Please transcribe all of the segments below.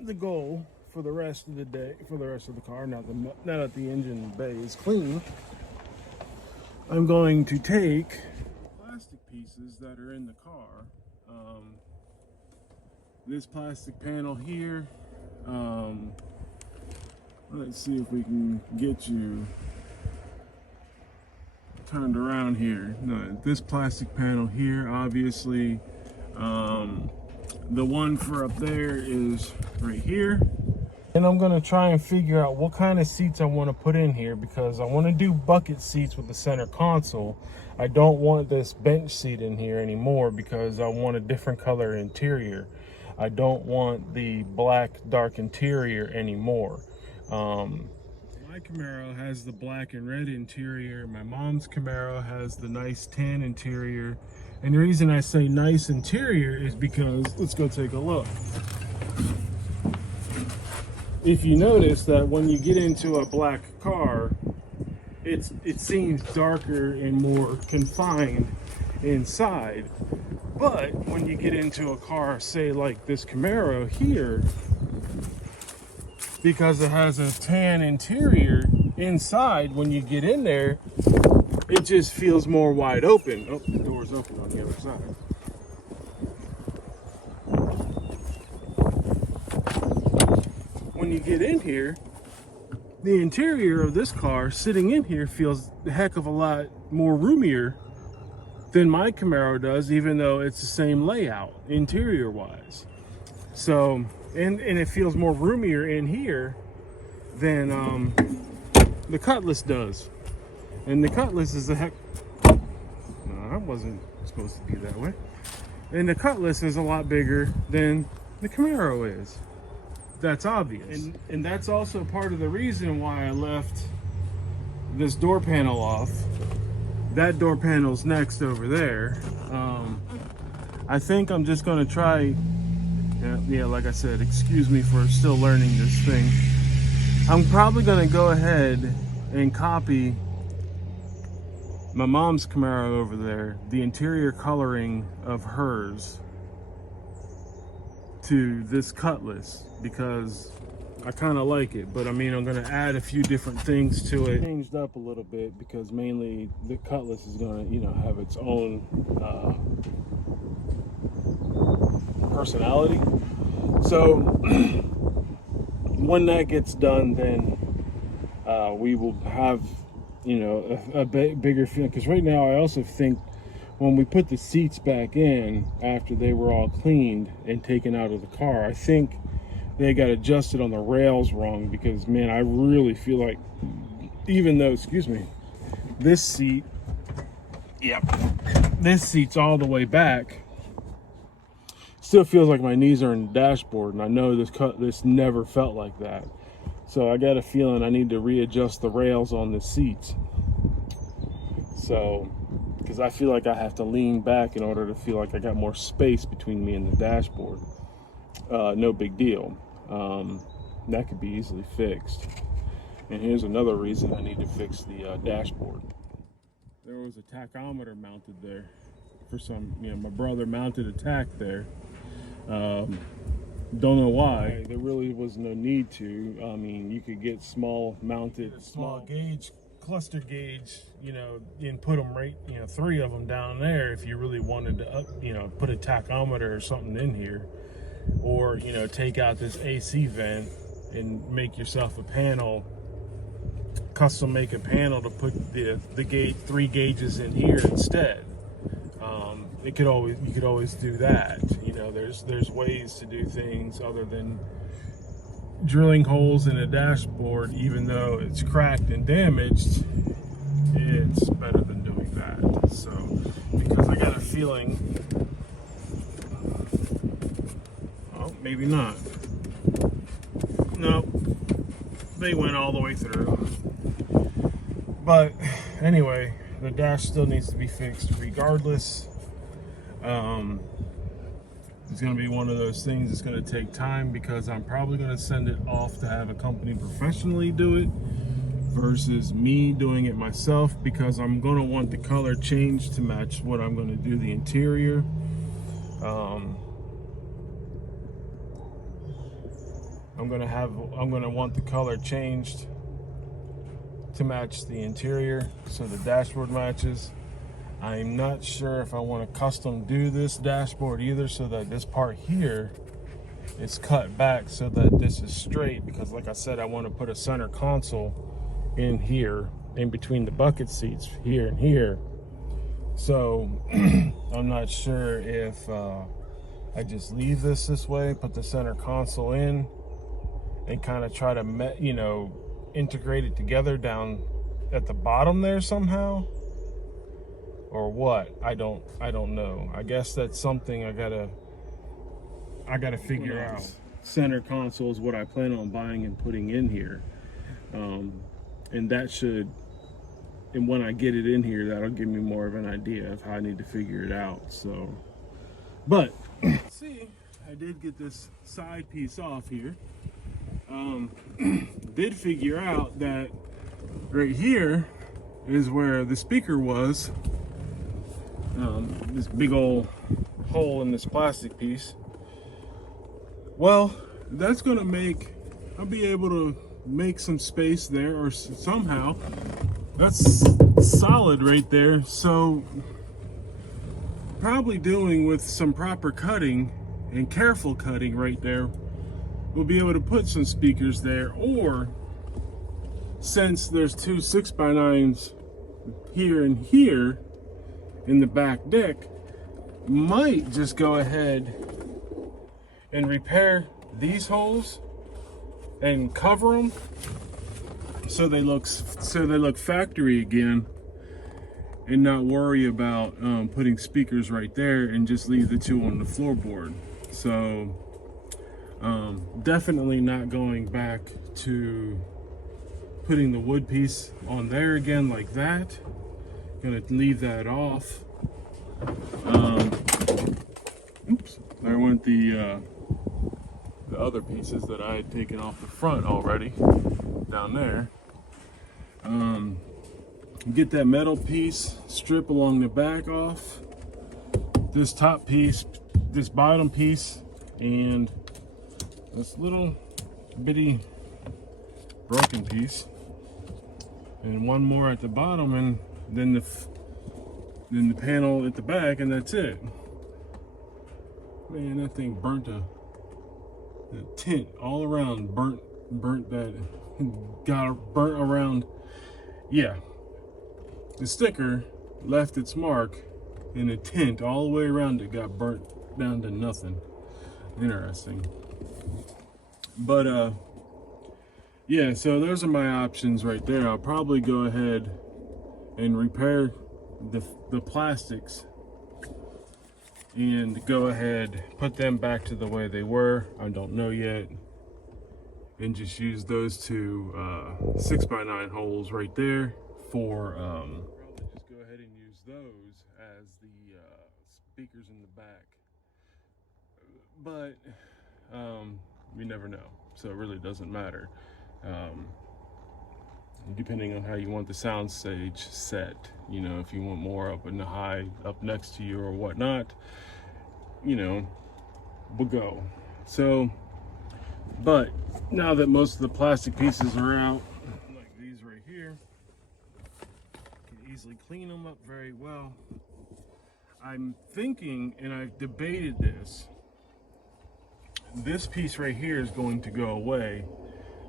the goal for the rest of the day, for the rest of the car, now that the engine bay is clean, I'm going to take plastic pieces that are in the car. This plastic panel here, let's see if we can get you turned around here. No, this plastic panel here, obviously, the one for up there is right here. And I'm gonna try and figure out what kind of seats I want to put in here, because I want to do bucket seats with the center console. I don't want this bench seat in here anymore because I want a different color interior. I don't want the black dark interior anymore. My Camaro has the black and red interior. My mom's Camaro has the nice tan interior. And the reason I say nice interior is because, let's go take a look. If you notice that when you get into a black car, it seems darker and more confined inside. But when you get into a car, say like this Camaro here, because it has a tan interior inside, when you get in there, it just feels more wide open. Oh, the door's open on the other side. When you get in here, the interior of this car sitting in here feels a heck of a lot more roomier than my Camaro does, even though it's the same layout interior wise. So, and it feels more roomier in here than the Cutlass does. And the Cutlass is a heck, no, I wasn't supposed to be that way. And the Cutlass is a lot bigger than the Camaro is. That's obvious. And that's also part of the reason why I left this door panel off. That door panel's next over there. I think I'm just gonna try, yeah, like I said, excuse me for still learning this thing. I'm probably gonna go ahead and copy my mom's Camaro over there, the interior coloring of hers, to this Cutlass, because I kind of like it. But I mean, I'm going to add a few different things to it. Changed up a little bit because mainly the Cutlass is going to, you know, have its own personality. So when that gets done, then we will have, you know, a bigger feeling. Because right now I also think when we put the seats back in after they were all cleaned and taken out of the car, I think they got adjusted on the rails wrong, because man, I really feel like, even though, excuse me, this seat, yep, this seat's all the way back, still feels like my knees are in the dashboard, and I know this never felt like that. So I got a feeling I need to readjust the rails on the seats. So, because I feel like I have to lean back in order to feel like I got more space between me and the dashboard. No big deal. That could be easily fixed. And here's another reason I need to fix the dashboard. There was a tachometer mounted there for some, you know, my brother mounted a tach there. Don't know why. There really was no need to. I mean, you could get small mounted, small gauge, cluster gauge, you know, and put them right, you know, 3 of them down there if you really wanted to, you know, put a tachometer or something in here. Or, you know, take out this AC vent and make yourself a panel, custom make a panel to put the gauge, 3 gauges in here instead. You could always do that. You know, there's ways to do things other than drilling holes in a dashboard. Even though it's cracked and damaged, it's better than doing that. So, because I got a feeling, oh, maybe not. No, they went all the way through. But anyway, the dash still needs to be fixed regardless. It's going to be one of those things that's going to take time, because I'm probably going to send it off to have a company professionally do it versus me doing it myself, because I'm going to want the color changed to match what I'm going to do the interior. I'm gonna want the color changed to match the interior so the dashboard matches. I'm not sure if I want to custom do this dashboard either, so that this part here is cut back so that this is straight, because like I said, I want to put a center console in here in between the bucket seats here and here. So I'm not sure if I just leave this way, put the center console in, and kind of try to integrate it together down at the bottom there somehow, or what. I don't know. I guess that's something I gotta figure out. Center console is what I plan on buying and putting in here, and that should, and when I get it in here, that'll give me more of an idea of how I need to figure it out. So, but see, I did get this side piece off here. Did figure out that right here is where the speaker was. This big old hole in this plastic piece. Well, that's gonna I'll be able to make some space there, or somehow. That's solid right there. So probably doing with some proper cutting and careful cutting right there, we'll be able to put some speakers there. Or since there's two 6x9s here and here in the back deck, might just go ahead and repair these holes and cover them so they look factory again, and not worry about putting speakers right there, and just leave the two on the floorboard. So definitely not going back to putting the wood piece on there again like that. Gonna leave that off. Oops, there went the other pieces that I had taken off the front already down there. Get that metal piece strip along the back off, this top piece, this bottom piece, and this little bitty broken piece, and one more at the bottom, and then the panel at the back, and that's it. Man, that thing burnt the tint all around, burnt that, got burnt around. Yeah, the sticker left its mark, and the tint all the way around it got burnt down to nothing. Interesting. But yeah, so those are my options right there. I'll probably go ahead and repair the plastics and go ahead, put them back to the way they were. I don't know yet. And just use those two 6x9 holes right there for probably just go ahead and use those as the speakers in the back. But you never know, so it really doesn't matter. Depending on how you want the sound stage set, you know, if you want more up in the high, up next to you or whatnot, you know, we'll go. So, but now that most of the plastic pieces are out, like these right here, you can easily clean them up very well. I'm thinking, and I've debated this piece right here is going to go away.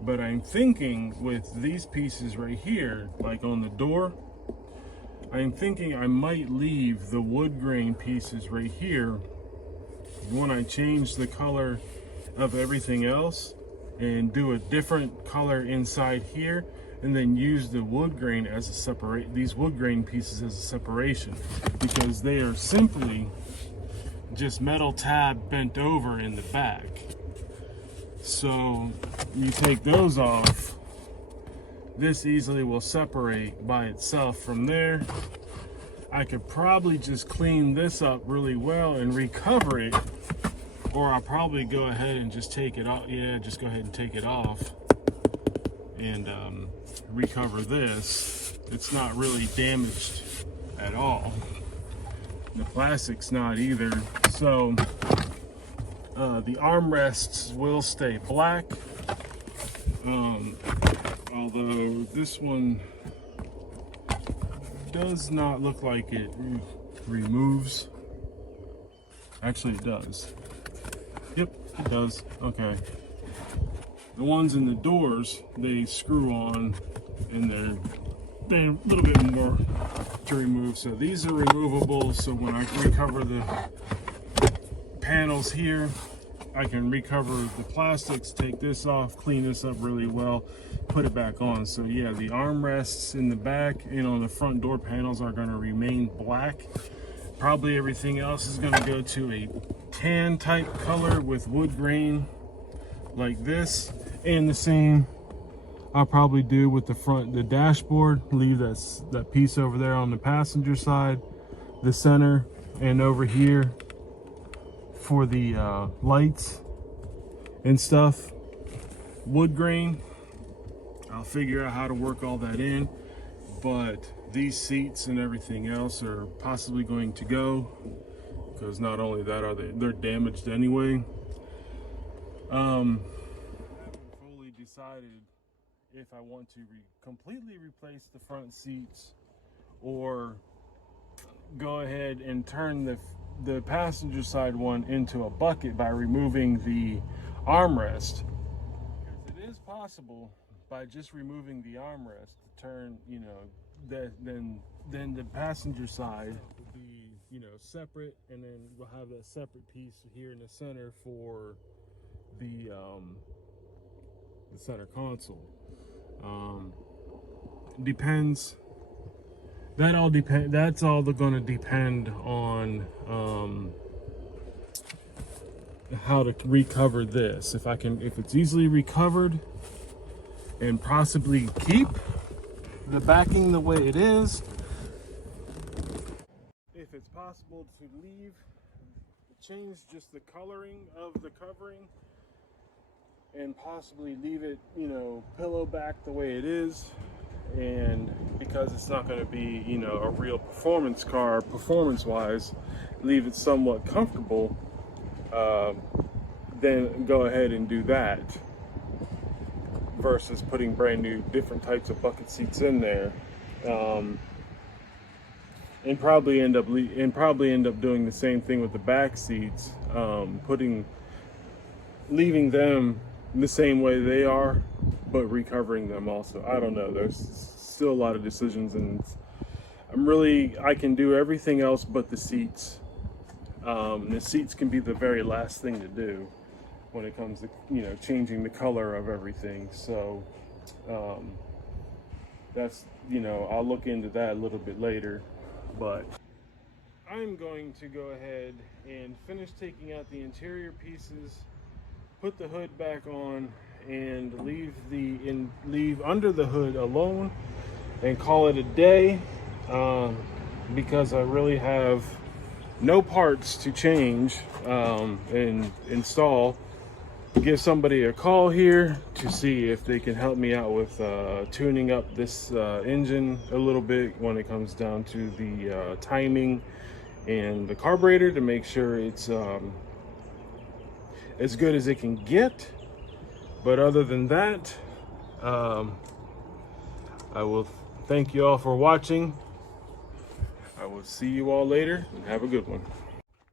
But I'm thinking with these pieces right here, like on the door, I'm thinking I might leave the wood grain pieces right here when I change the color of everything else, and do a different color inside here, and then use the wood grain as these wood grain pieces as a separation, because they are simply just metal tab bent over in the back. So you take those off, this easily will separate by itself from there. I could probably just clean this up really well and recover it, or I'll probably go ahead and just take it off. Yeah, just go ahead and take it off and recover this. It's not really damaged at all. The plastic's not either. So the armrests will stay black, Although this one does not look like it removes. Actually, it does. Yep, it does. Okay. The ones in the doors, they screw on, and they're a little bit more to remove. So these are removable. So when I recover the panels here, I can recover the plastics, take this off, clean this up really well, put it back on. So yeah, the armrests in the back and on the front door panels are going to remain black. Probably everything else is going to go to a tan type color with wood grain like this. And the same I'll probably do with the dashboard. Leave that piece over there on the passenger side, the center, and over here for the lights and stuff, wood grain. I'll figure out how to work all that in, but these seats and everything else are possibly going to go, because not only that, they're damaged anyway. I haven't fully decided if I want to completely replace the front seats or go ahead and turn the passenger side one into a bucket by removing the armrest. Because it is possible by just removing the armrest to turn, you know, then the passenger side will be, you know, separate, and then we'll have that separate piece here in the center for the center console. Depends. That's all going to depend on how to recover this. If it's easily recovered and possibly keep the backing the way it is. If it's possible to change just the coloring of the covering and possibly leave it, you know, pillow back the way it is. And because it's not going to be, you know, a real performance car, performance-wise, leave it somewhat comfortable, then go ahead and do that, versus putting brand new, different types of bucket seats in there, and probably end up doing the same thing with the back seats, leaving them the same way they are, but recovering them also. I don't know, there's still a lot of decisions, and I can do everything else but the seats. The seats can be the very last thing to do when it comes to, you know, changing the color of everything. So that's, you know, I'll look into that a little bit later, but I'm going to go ahead and finish taking out the interior pieces, put the hood back on, and leave under the hood alone and call it a day, because I really have no parts to change and install. Give somebody a call here to see if they can help me out with tuning up this engine a little bit when it comes down to the timing and the carburetor, to make sure it's as good as it can get. But other than that, I will thank you all for watching. I will see you all later, and have a good one.